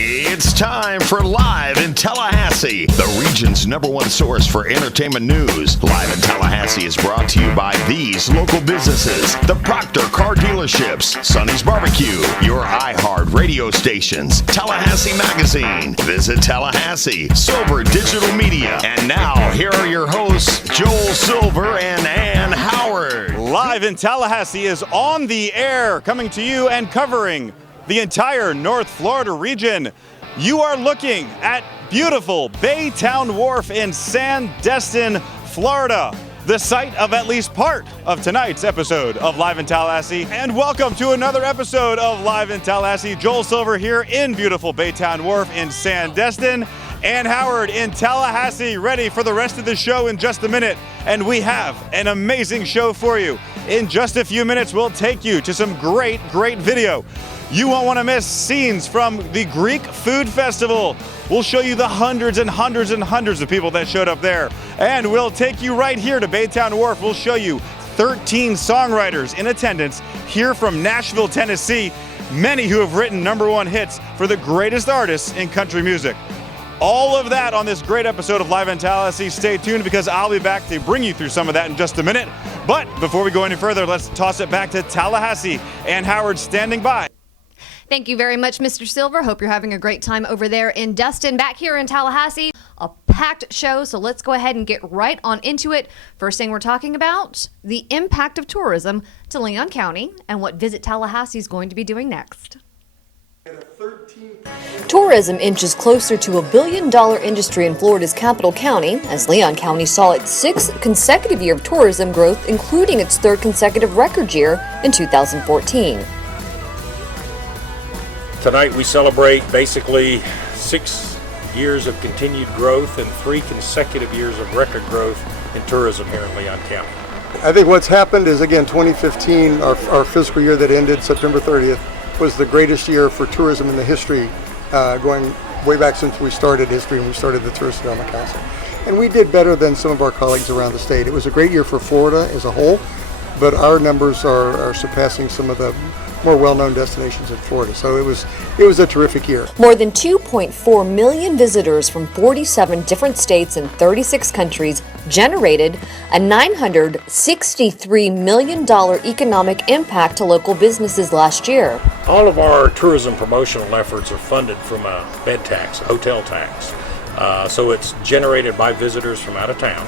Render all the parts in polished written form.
It's time for Live in Tallahassee, the region's #1 source for entertainment news. Live in Tallahassee is brought to you by these local businesses: the Proctor Car Dealerships, Sonny's Barbecue, your iHeart radio stations, Tallahassee Magazine, Visit Tallahassee, Silver Digital Media. And now, here are your hosts, Joel Silver and Ann Howard. Live in Tallahassee is on the air, coming to you and covering the entire North Florida region. You are looking at beautiful Baytown Wharf in Sandestin, Florida, the site of at least part of tonight's episode of Live in Tallahassee. And welcome to another episode of Live in Tallahassee. Joel Silver here in beautiful Baytown Wharf in Sandestin. Ann Howard in Tallahassee, ready for the rest of the show in just a minute. And we have an amazing show for you. In just a few minutes, we'll take you to some great video. You won't want to miss scenes from the Greek Food Festival. We'll show you the hundreds and hundreds of people that showed up there. And we'll take you right here to Baytown Wharf. We'll show you 13 songwriters in attendance here from Nashville, Tennessee, many who have written #1 hits for the greatest artists in country music. All of that on this great episode of Live in Tallahassee. Stay tuned because I'll be back to bring you through some of that in just a minute. But before we go any further, let's toss it back to Tallahassee. Ann Howard standing by. Thank you very much, Mr. Silver. Hope you're having a great time over there in Destin. Back here in Tallahassee, a packed show, so let's go ahead and get right on into it. First thing we're talking about, the impact of tourism to Leon County and what Visit Tallahassee is going to be doing next. Tourism inches closer to $1 billion industry in Florida's capital county as Leon County saw its 6th consecutive year of tourism growth, including its 3rd consecutive record year in 2014. Tonight we celebrate basically 6 years of continued growth and 3 consecutive years of record growth in tourism here in Leon County. I think what's happened is, again, 2015, our fiscal year that ended September 30th, was the greatest year for tourism in the history, going way back since we started history and we started the Tourist Development Council. And we did better than some of our colleagues around the state. It was a great year for Florida as a whole, but our numbers are surpassing some of the more well-known destinations in Florida. So it was a terrific year. More than 2.4 million visitors from 47 different states and 36 countries generated a $963 million economic impact to local businesses last year. All of our tourism promotional efforts are funded from a bed tax, a hotel tax. So it's generated by visitors from out of town.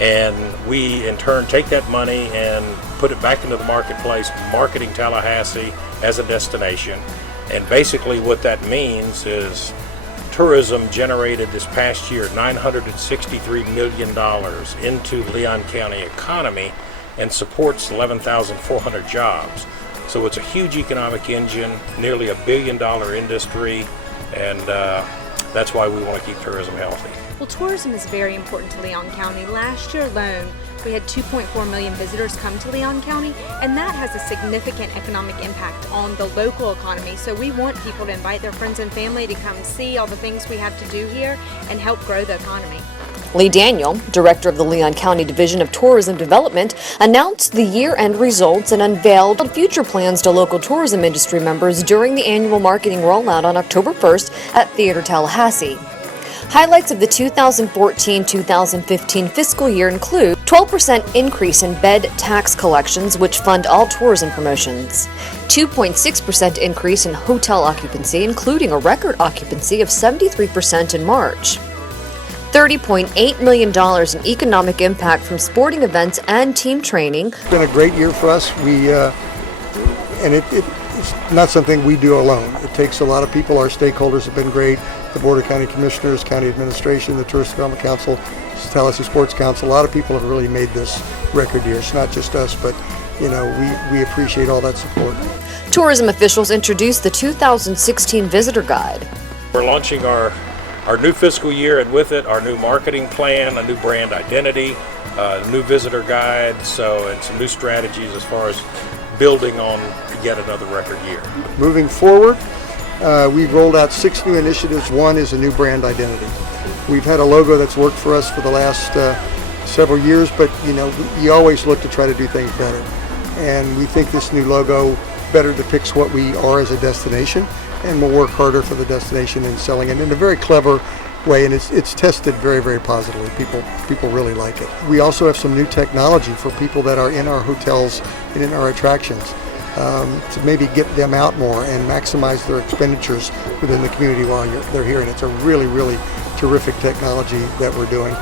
And we in turn take that money and put it back into the marketplace, marketing Tallahassee as a destination. And basically what that means is tourism generated this past year $963 million into Leon County economy and supports 11,400 jobs. So it's a huge economic engine, nearly $1 billion industry, and that's why we want to keep tourism healthy. Well, tourism is very important to Leon County. Last year alone, we had 2.4 million visitors come to Leon County, and that has a significant economic impact on the local economy. So we want people to invite their friends and family to come see all the things we have to do here and help grow the economy. Lee Daniel, director of the Leon County Division of Tourism Development, announced the year-end results and unveiled future plans to local tourism industry members during the annual marketing rollout on October 1st at Theater Tallahassee. Highlights of the 2014-2015 fiscal year include 12% increase in bed tax collections, which fund all tourism promotions, 2.6% increase in hotel occupancy, including a record occupancy of 73% in March, $30.8 million in economic impact from sporting events and team training. It's been a great year for us. It's not something we do alone. It takes a lot of people. Our stakeholders have been great. The Board of County Commissioners, County Administration, the Tourist Development Council, Tallahassee Sports Council. A lot of people have really made this record year. It's not just us, but we appreciate all that support. Tourism officials introduced the 2016 Visitor Guide. We're launching our new fiscal year, and with it our new marketing plan, a new brand identity, a new visitor guide, and some new strategies as far as building on yet another record year. Moving forward, we've rolled out 6 new initiatives. One is a new brand identity. We've had a logo that's worked for us for the last several years, but you always look to try to do things better. And we think this new logo better depicts what we are as a destination. and we'll work harder for the destination in selling it in a very clever way, and it's tested very, very positively. People really like it. We also have some new technology for people that are in our hotels and in our attractions, to maybe get them out more and maximize their expenditures within the community while they're here. And it's a really, really terrific technology that we're doing.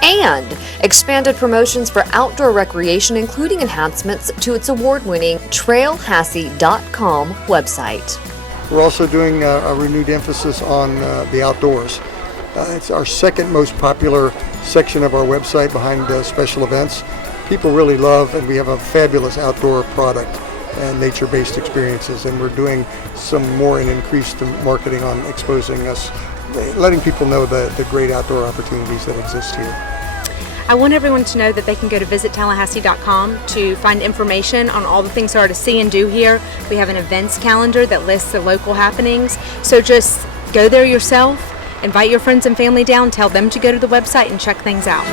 And expanded promotions for outdoor recreation, including enhancements to its award-winning TrailHassy.com website. We're also doing a renewed emphasis on the outdoors. It's our second most popular section of our website behind special events. People really love, and we have a fabulous outdoor product and nature-based experiences, and we're doing some more and increased marketing on exposing us, letting people know the great outdoor opportunities that exist here. I want everyone to know that they can go to visittallahassee.com to find information on all the things there are to see and do here. We have an events calendar that lists the local happenings, so just go there yourself, invite your friends and family down, tell them to go to the website and check things out.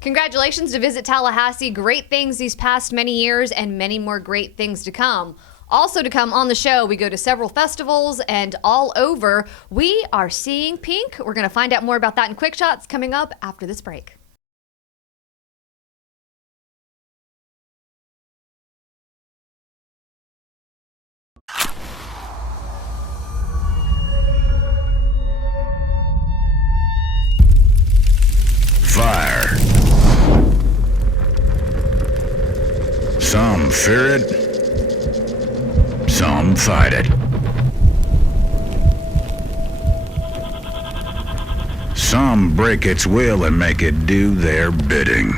Congratulations to Visit Tallahassee. Great things these past many years and many more great things to come. Also to come on the show, we go to several festivals and all over. We are seeing pink. We're going to find out more about that in Quick Shots coming up after this break. Fire. Some fear it, some fight it. Some break its will and make it do their bidding.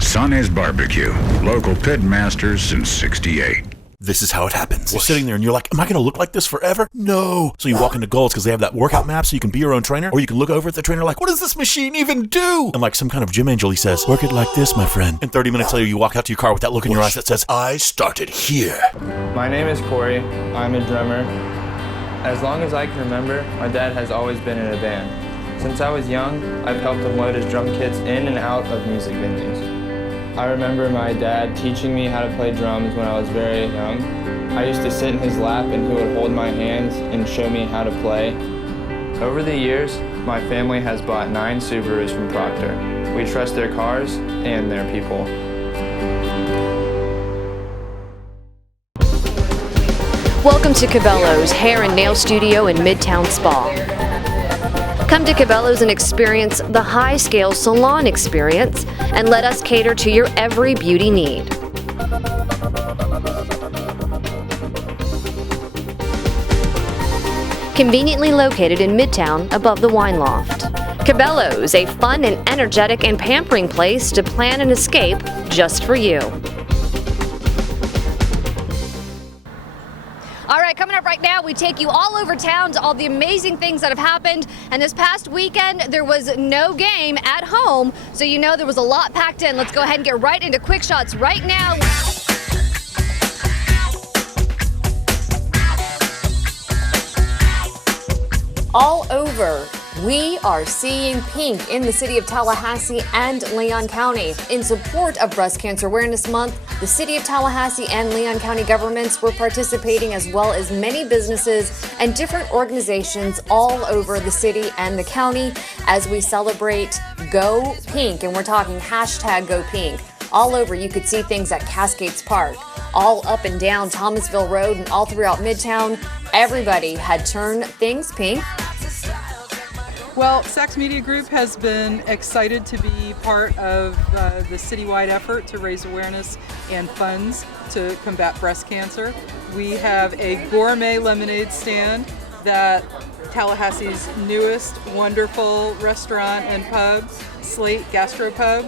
Sonny's Barbecue, local pit masters since '68. This is how it happens. You're sitting there and you're like, am I going to look like this forever? No. So you walk into Gold's because they have that workout map so you can be your own trainer, or you can look over at the trainer like, what does this machine even do? And like some kind of gym angel, he says, work it like this, my friend. And 30 minutes later, you walk out to your car with that look in your eyes that says, I started here. My name is Corey. I'm a drummer. As long as I can remember, my dad has always been in a band. Since I was young, I've helped him load his drum kits in and out of music venues. I remember my dad teaching me how to play drums when I was very young. I used to sit in his lap and he would hold my hands and show me how to play. Over the years, my family has bought 9 Subarus from Proctor. We trust their cars and their people. Welcome to Cabela's Hair and Nail Studio in Midtown Spa. Come to Cabela's and experience the high-scale salon experience and let us cater to your every beauty need. Conveniently located in Midtown above the Wine Loft. Cabela's, a fun and energetic and pampering place to plan an escape just for you. All right, coming up right now, we take you all over town to all the amazing things that have happened. And this past weekend, there was no game at home, so you know there was a lot packed in. Let's go ahead and get right into Quick Shots right now. All over, we are seeing pink in the city of Tallahassee and Leon County. In support of Breast Cancer Awareness Month, the city of Tallahassee and Leon County governments were participating, as well as many businesses and different organizations all over the city and the county as we celebrate Go Pink. And we're talking hashtag Go Pink. All over, you could see things at Cascades Park, all up and down Thomasville Road and all throughout Midtown. Everybody had turned things pink. Well, Sachs Media Group has been excited to be part of the citywide effort to raise awareness and funds to combat breast cancer. We have a gourmet lemonade stand that Tallahassee's newest wonderful restaurant and pub, Slate Gastropub,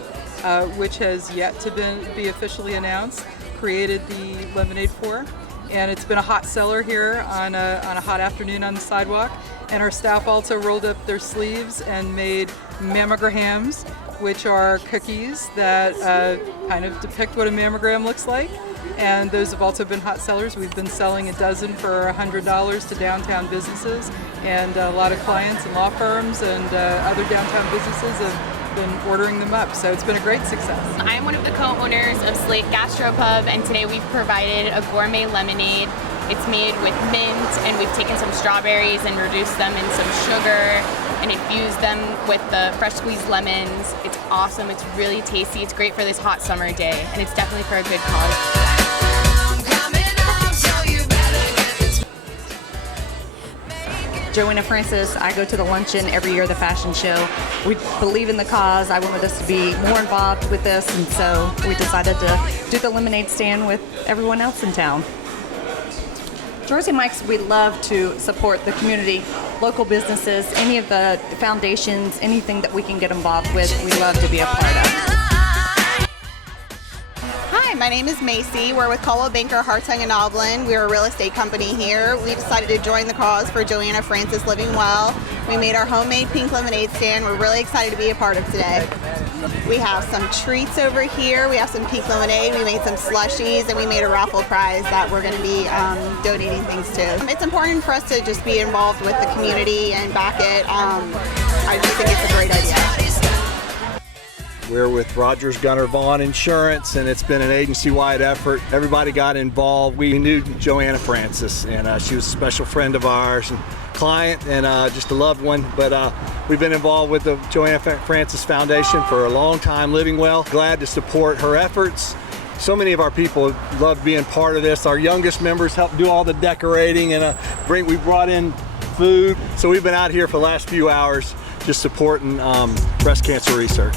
which has yet to be officially announced, created the lemonade for. And it's been a hot seller here on a hot afternoon on the sidewalk. And our staff also rolled up their sleeves and made mammograms which are cookies that kind of depict what a mammogram looks like. And those have also been hot sellers. We've been selling a dozen for $100 to downtown businesses, and a lot of clients and law firms and other downtown businesses have been ordering them up. So it's been a great success. I'm one of the co-owners of Slate Gastropub, and today we've provided a gourmet lemonade. It's made with mint, and we've taken some strawberries and reduced them in some sugar and infused them with the fresh squeezed lemons. It's awesome. It's really tasty. It's great for this hot summer day, and it's definitely for a good cause. Joanna Francis, I go to the luncheon every year, the fashion show. We believe in the cause. I wanted us to be more involved with this, and so we decided to do the lemonade stand with everyone else in town. Jersey Mike's, we love to support the community, local businesses, any of the foundations, anything that we can get involved with, we love to be a part of. Hi, my name is Macy. We're with Caldwell Banker Hartung and Noblin. We're a real estate company here. We decided to join the cause for Joanna Francis Living Well. We made our homemade pink lemonade stand. We're really excited to be a part of today. We have some treats over here. We have some pink lemonade. We made some slushies, and we made a raffle prize that we're going to be donating things to. It's important for us to just be involved with the community and back it. I just think it's a great idea. We're with Rogers Gunner Vaughn Insurance, and it's been an agency-wide effort. Everybody got involved. We knew Joanna Francis, and she was a special friend of ours and client, and just a loved one. But we've been involved with the Joanna Francis Foundation for a long time, Living Well. Glad to support her efforts. So many of our people love being part of this. Our youngest members help do all the decorating, and we brought in food. So we've been out here for the last few hours just supporting breast cancer research.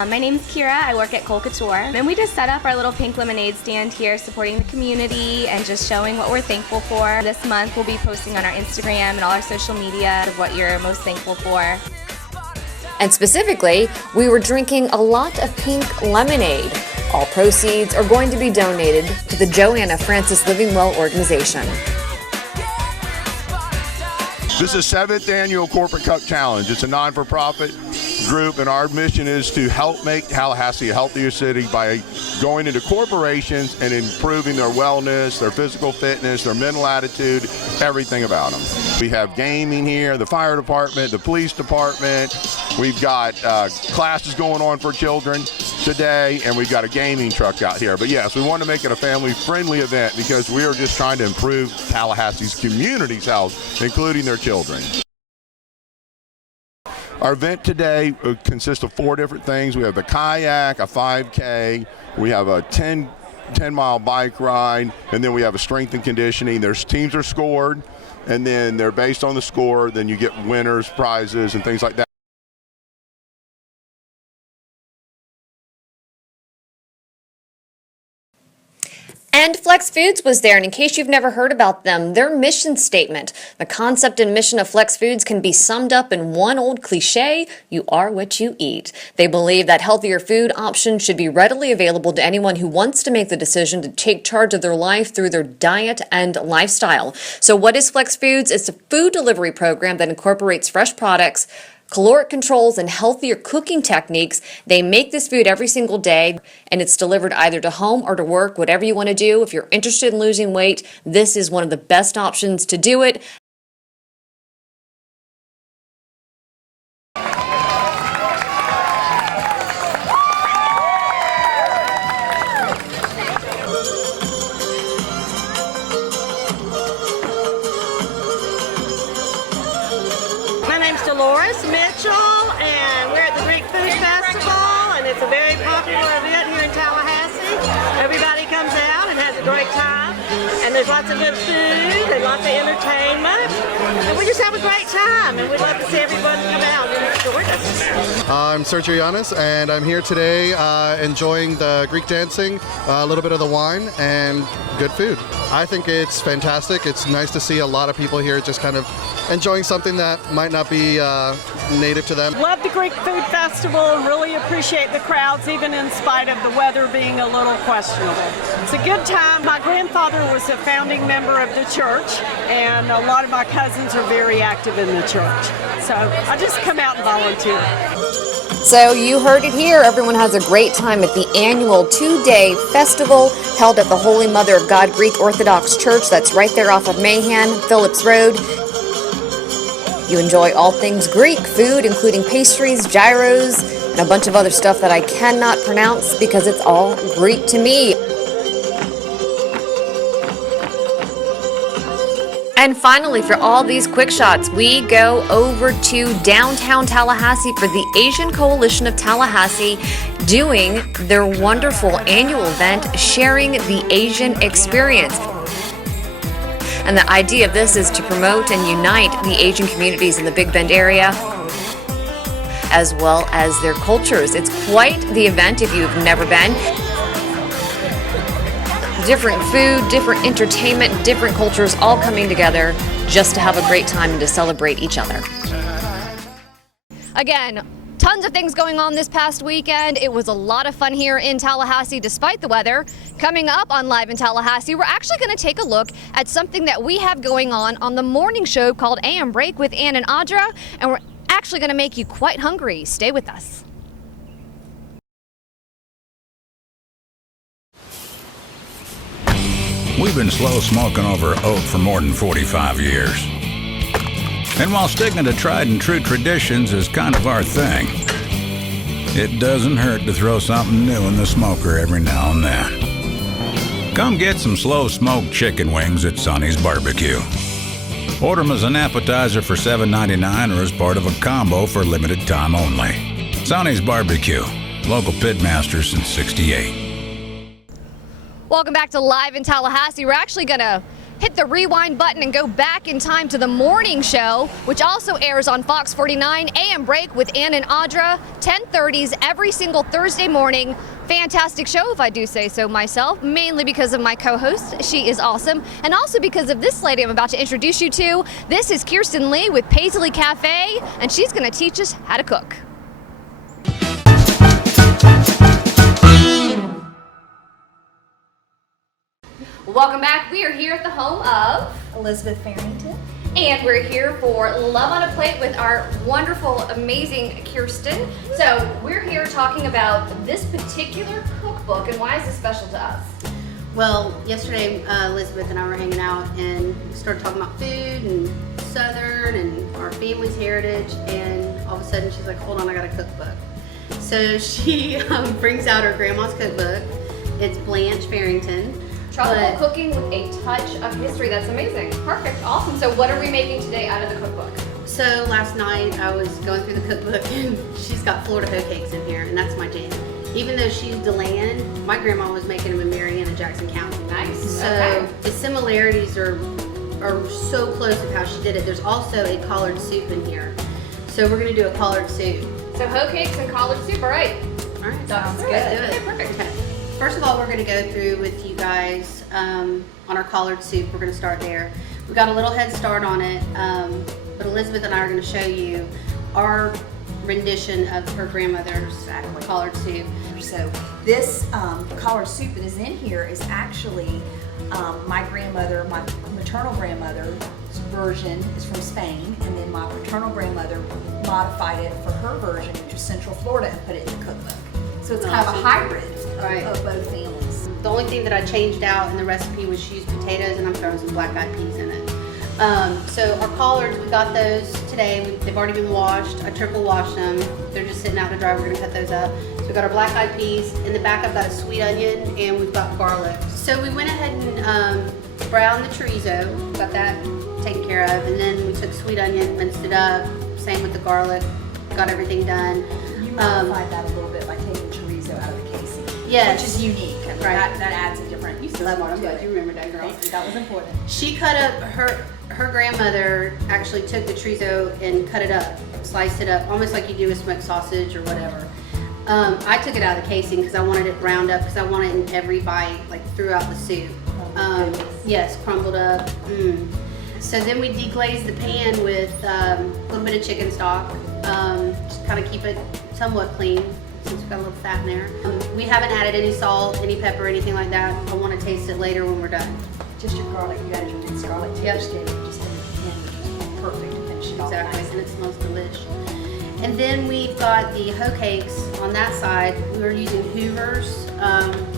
My name's Kira, I work at Cole Couture, and we just set up our little pink lemonade stand here supporting the community and just showing what we're thankful for. This month we'll be posting on our Instagram and all our social media of what you're most thankful for. And specifically, we were drinking a lot of pink lemonade. All proceeds are going to be donated to the Joanna Francis Living Well organization. This is 7th Annual Corporate Cup Challenge. It's a non-for-profit group, and our mission is to help make Tallahassee a healthier city by going into corporations and improving their wellness, their physical fitness, their mental attitude, everything about them. We have gaming here, the fire department, the police department. We've got classes going on for children today, and we've got a gaming truck out here. But yes, we want to make it a family-friendly event because we are just trying to improve Tallahassee's community's health, including their children. Our event today consists of 4 different things. We have the kayak, a 5K, we have a 10-mile bike ride, and then we have a strength and conditioning. There's teams are scored, and then they're based on the score. Then you get winners, prizes, and things like that. And Flex Foods was there, and in case you've never heard about them, their mission statement, the concept and mission of Flex Foods can be summed up in one old cliche: you are what you eat. They believe that healthier food options should be readily available to anyone who wants to make the decision to take charge of their life through their diet and lifestyle. So what is Flex Foods? It's a food delivery program that incorporates fresh products, caloric controls, and healthier cooking techniques. They make this food every single day, and it's delivered either to home or to work, whatever you want to do. If you're interested in losing weight, this is one of the best options to do it. Dolores Mitchell, and we're at the Greek Food Festival, and it's a very popular event here in Tallahassee. Everybody comes out and has a great time, and there's lots of good food and lots of entertainment, and we just have a great time, and we'd love to see everybody come out and join us. I'm Sergio Yanis, and I'm here today enjoying the Greek dancing, a little bit of the wine, and good food. I think it's fantastic. It's nice to see a lot of people here just kind of enjoying something that might not be native to them. Love the Greek Food Festival and really appreciate the crowds, even in spite of the weather being a little questionable. It's a good time. My grandfather was a founding member of the church, and a lot of my cousins are very active in the church. So I just come out and volunteer. So you heard it here. Everyone has a great time at the annual 2-day festival held at the Holy Mother of God Greek Orthodox Church. That's right there off of Mahan, Phillips Road. You enjoy all things Greek food, including pastries, gyros, and a bunch of other stuff that I cannot pronounce because it's all Greek to me. And finally, for all these quick shots, we go over to downtown Tallahassee for the Asian Coalition of Tallahassee doing their wonderful annual event, Sharing the Asian Experience. And the idea of this is to promote and unite the Asian communities in the Big Bend area, as well as their cultures. It's quite the event if you've never been. Different food, different entertainment, different cultures all coming together just to have a great time and to celebrate each other. Again, tons of things going on this past weekend. It was a lot of fun here in Tallahassee despite the weather. Coming up on Live in Tallahassee, we're actually going to take a look at something that we have going on the morning show called AM Break with Ann and Audra, and we're actually going to make you quite hungry. Stay with us. We've been slow smoking over oak for more than 45 years. And while sticking to tried and true traditions is kind of our thing, it doesn't hurt to throw something new in the smoker every now and then. Come get some slow smoked chicken wings at Sonny's Barbecue. Order them as an appetizer for $7.99 or as part of a combo for limited time only. Sonny's Barbecue, local pitmaster since '68. Welcome back to Live in Tallahassee. We're actually going to hit the rewind button and go back in time to the morning show, which also airs on Fox 49 AM Break with Ann and Audra, 10:30s every single Thursday morning. Fantastic show, if I do say so myself, mainly because of my co-host. She is awesome. And also because of this lady I'm about to introduce you to. This is Kirsten Lee with Paisley Cafe, and she's going to teach us how to cook. Welcome back. We are here at the home of Elizabeth Farrington. And we're here for Love on a Plate with our wonderful, amazing Kirsten. So we're here talking about this particular cookbook, and why is this special to us? Well, yesterday Elizabeth and I were hanging out and started talking about food and Southern and our family's heritage, and all of a sudden she's like, hold on, I got a cookbook. So she brings out her grandma's cookbook. It's Blanche Farrington. Tropical cooking with a touch of history. That's amazing. Perfect. Awesome. So what are we making today out of the cookbook? So last night I was going through the cookbook and she's got Florida hoe cakes in here, and that's my jam. Even though she's DeLand, my grandma was making them in Marianna, Jackson County. Nice. So the similarities are so close of how she did it. There's also a collard soup in here. So we're gonna do a collard soup. So hoe cakes and collard soup, all right. All right, sounds good. Let's do it. Okay, perfect. Okay. First of all, we're going to go through with you guys on our collard soup. We're going to start there. We got a little head start on it, but Elizabeth and I are going to show you our rendition of her grandmother's collard soup. So this collard soup that is in here is actually my grandmother, my maternal grandmother's version is from Spain, and then my paternal grandmother modified it for her version, which is Central Florida, and put it in the cookbook. So it's kind of a hybrid of both families. The only thing that I changed out in the recipe was she used potatoes, and I'm throwing some black-eyed peas in it. So our collards, we got those today. They've already been washed. I triple washed them. They're just sitting out to dry. We're gonna cut those up. So we got our black-eyed peas. In the back, I've got a sweet onion, and we've got garlic. So we went ahead and browned the chorizo. Got that taken care of, and then we took sweet onion, minced it up. Same with the garlic. Got everything done. You modified that a little bit by taking chorizo out of the casing. Yes. Which is unique. Right. That adds a different level to it. You remember that, girl. That was important. She cut up, her grandmother actually took the chorizo and cut it up, sliced it up, almost like you do with smoked sausage or whatever. I took it out of the casing because I wanted it browned up, because I want it in every bite, like throughout the soup. Yes, crumbled up. So then we deglaze the pan with a little bit of chicken stock, just kind of keep it somewhat clean since we've got a little fat in there. We haven't added any salt, any pepper, anything like that. I want to taste it later when we're done. Just your garlic. You added your minced garlic to your steak, just in the pan, which is perfect to finish it off. Exactly, nice. and it smells delish. And then we've got the hoe cakes on that side. We were using Hoover's,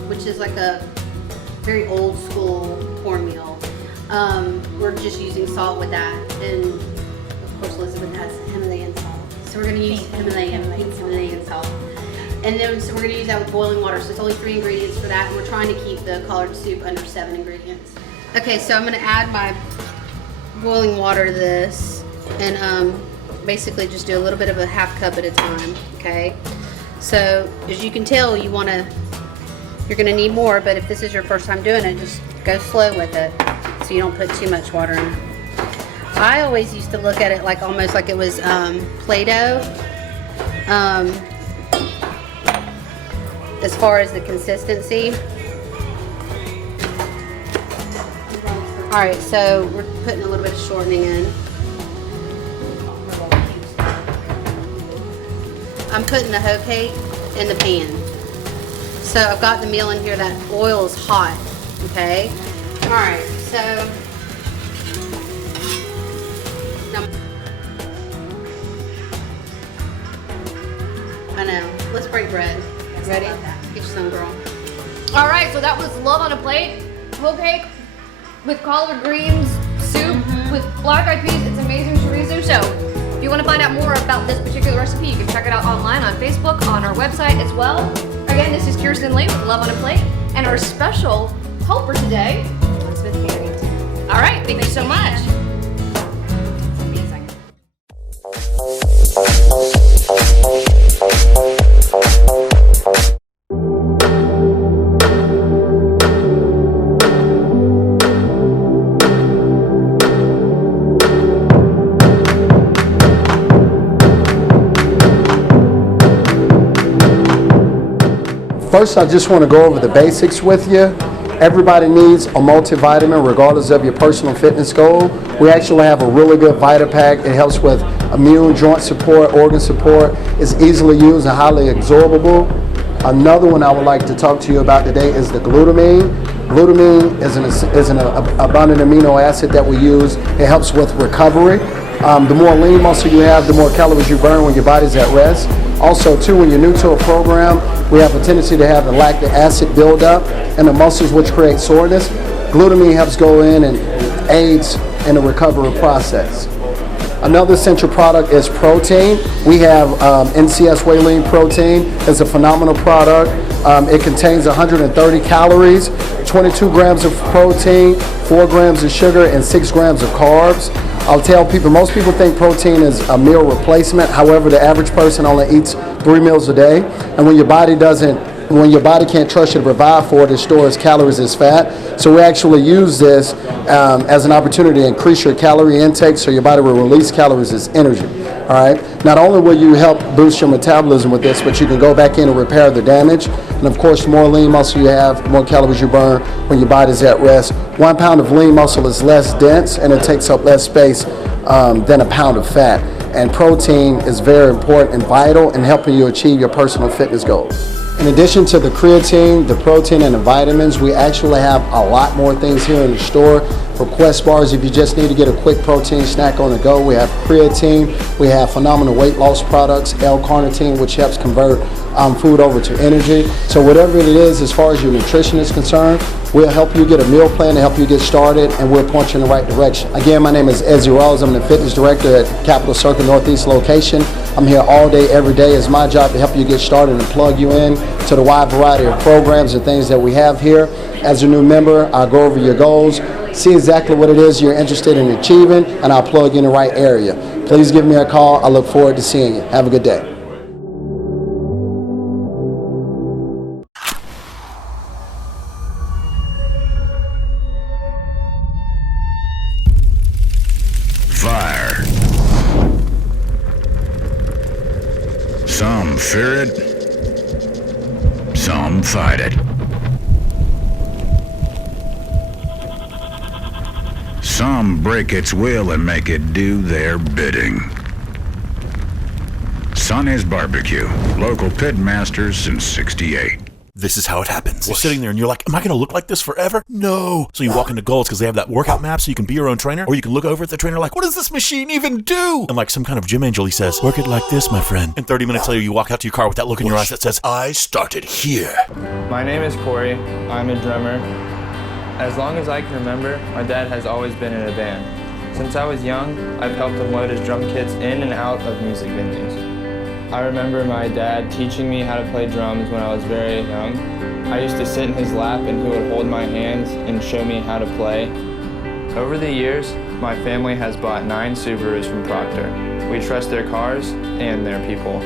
which is like a very old school cornmeal. We're just using salt with that, and of course Elizabeth has Himalayan salt. So we're going to use Himalayan salt. And then so we're going to use that with boiling water. So it's only 3 ingredients for that, and we're trying to keep the collard soup under 7 ingredients. Okay, so I'm going to add my boiling water to this, and basically just do a little bit of a half cup at a time. Okay, so as you can tell, you're going to need more, but if this is your first time doing it, just go slow with it so you don't put too much water in. I always used to look at it like almost like it was Play-Doh, as far as the consistency. All right, so we're putting a little bit of shortening in. I'm putting the hoe cake in the pan. So I've got the meal in here, that oil is hot, okay? All right, so I know, let's break bread. Ready? Get you some, girl. All right, so that was Love on a Plate, hoe cake with collard greens, soup with black eyed peas. It's amazing chorizo. So if you want to find out more about this particular recipe, you can check it out online on Facebook, on our website as well. Again, this is Kirsten Lee with Love on a Plate, and our special helper today, Elizabeth Harrington. All right, thank you so much. It's amazing. First, I just want to go over the basics with you. Everybody needs a multivitamin regardless of your personal fitness goal. We actually have a really good VitaPack. It helps with immune, joint support, organ support. It's easily used and highly absorbable. Another one I would like to talk to you about today is the glutamine. Glutamine is an abundant amino acid that we use. It helps with recovery. The more lean muscle you have, the more calories you burn when your body's at rest. Also, too, when you're new to a program, we have a tendency to have the lactic acid buildup in the muscles, which creates soreness. Glutamine helps go in and aids in the recovery process. Another essential product is protein. We have NCS Whey Lean Protein. It's a phenomenal product. It contains 130 calories, 22 grams of protein, 4 grams of sugar, and 6 grams of carbs. I'll tell people, most people think protein is a meal replacement. However, the average person only eats 3 meals a day. And when your body can't trust you to provide for it, it stores calories as fat. So we actually use this as an opportunity to increase your calorie intake so your body will release calories as energy. All right. Not only will you help boost your metabolism with this, but you can go back in and repair the damage. And of course, the more lean muscle you have, the more calories you burn when your body's at rest. 1 pound of lean muscle is less dense and it takes up less space than a pound of fat. And protein is very important and vital in helping you achieve your personal fitness goals. In addition to the creatine, the protein, and the vitamins, we actually have a lot more things here in the store. For Quest bars, if you just need to get a quick protein snack on the go, we have creatine, we have phenomenal weight loss products, L-carnitine, which helps convert food over to energy. So whatever it is, as far as your nutrition is concerned, we'll help you get a meal plan to help you get started, and we'll point you in the right direction. Again, my name is Ezzy Rawls. I'm the fitness director at Capital Circle Northeast location. I'm here all day, every day. It's my job to help you get started and plug you in to the wide variety of programs and things that we have here. As a new member, I'll go over your goals, see exactly what it is you're interested in achieving, and I'll plug you in the right area. Please give me a call. I look forward to seeing you. Have a good day. Fire. Some fear it, some fight it. Some break its will and make it do their bidding. Sonny's Barbecue, local pit masters since '68. This is how it happens. You're sitting there and you're like, am I going to look like this forever? No. So you walk into Gold's because they have that workout map so you can be your own trainer, or you can look over at the trainer like, what does this machine even do? And like some kind of gym angel, he says, work it like this, my friend. And 30 minutes later, you walk out to your car with that look in your eyes that says, I started here. My name is Corey. I'm a drummer. As long as I can remember, my dad has always been in a band. Since I was young, I've helped him load his drum kits in and out of music venues. I remember my dad teaching me how to play drums when I was very young. I used to sit in his lap and he would hold my hands and show me how to play. Over the years, my family has bought 9 Subarus from Proctor. We trust their cars and their people.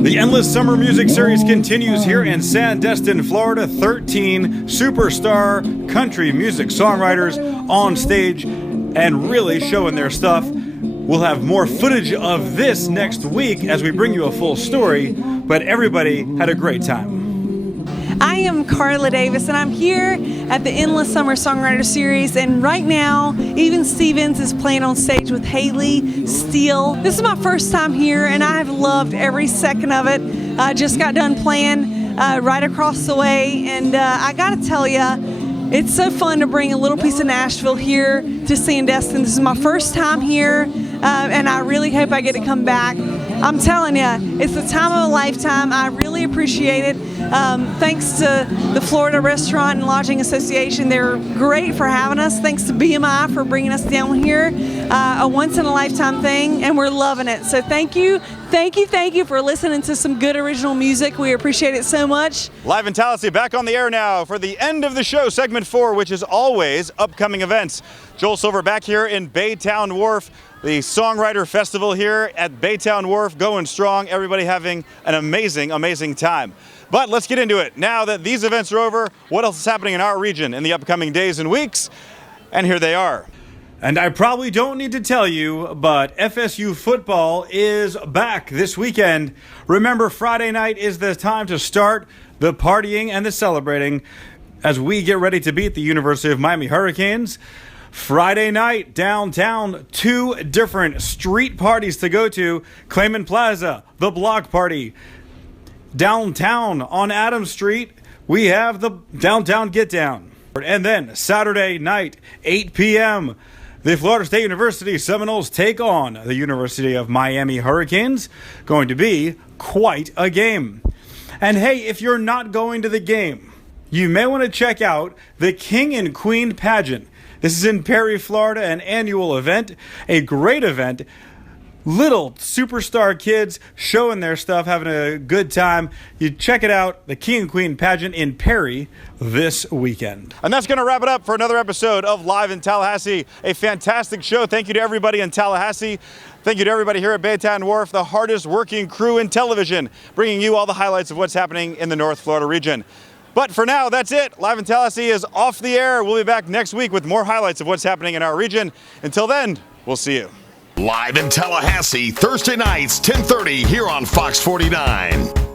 The Endless Summer Music Series continues here in Sandestin, Florida. 13 superstar country music songwriters on stage and really showing their stuff. We'll have more footage of this next week as we bring you a full story, but everybody had a great time. I am Carla Davis, and I'm here at the Endless Summer Songwriter Series, and right now, Even Stevens is playing on stage with Haley Steele. This is my first time here, and I have loved every second of it. I just got done playing right across the way, and I gotta tell you, it's so fun to bring a little piece of Nashville here to Sandestin. This is my first time here, and I really hope I get to come back. I'm telling you, it's the time of a lifetime. I really appreciate it. Thanks to the Florida Restaurant and Lodging Association. They're great for having us. Thanks to BMI for bringing us down here. A once-in-a-lifetime thing, and we're loving it. So thank you. Thank you for listening to some good original music. We appreciate it so much. Live in Tallahassee, back on the air now for the end of the show, segment 4, which is always upcoming events. Joel Silver back here in Baytown Wharf. The Songwriter Festival here at Baytown Wharf, going strong. Everybody having an amazing, amazing time. But let's get into it. Now that these events are over, what else is happening in our region in the upcoming days and weeks? And here they are. And I probably don't need to tell you, but FSU football is back this weekend. Remember, Friday night is the time to start the partying and the celebrating as we get ready to beat the University of Miami Hurricanes. Friday night, downtown, 2 different street parties to go to. Clayman Plaza, the Block Party. Downtown on Adams Street, we have the Downtown Get Down. And then Saturday night, 8 p.m., the Florida State University Seminoles take on the University of Miami Hurricanes. Going to be quite a game. And hey, if you're not going to the game, you may want to check out the King and Queen Pageant. This is in Perry, Florida, an annual event, a great event. Little superstar kids showing their stuff, having a good time. You check it out, the King and Queen Pageant in Perry this weekend. And that's going to wrap it up for another episode of Live in Tallahassee. A fantastic show. Thank you to everybody in Tallahassee. Thank you to everybody here at Baytown Wharf, the hardest working crew in television, bringing you all the highlights of what's happening in the North Florida region. But for now, that's it. Live in Tallahassee is off the air. We'll be back next week with more highlights of what's happening in our region. Until then, we'll see you. Live in Tallahassee, Thursday nights, 10:30 here on Fox 49.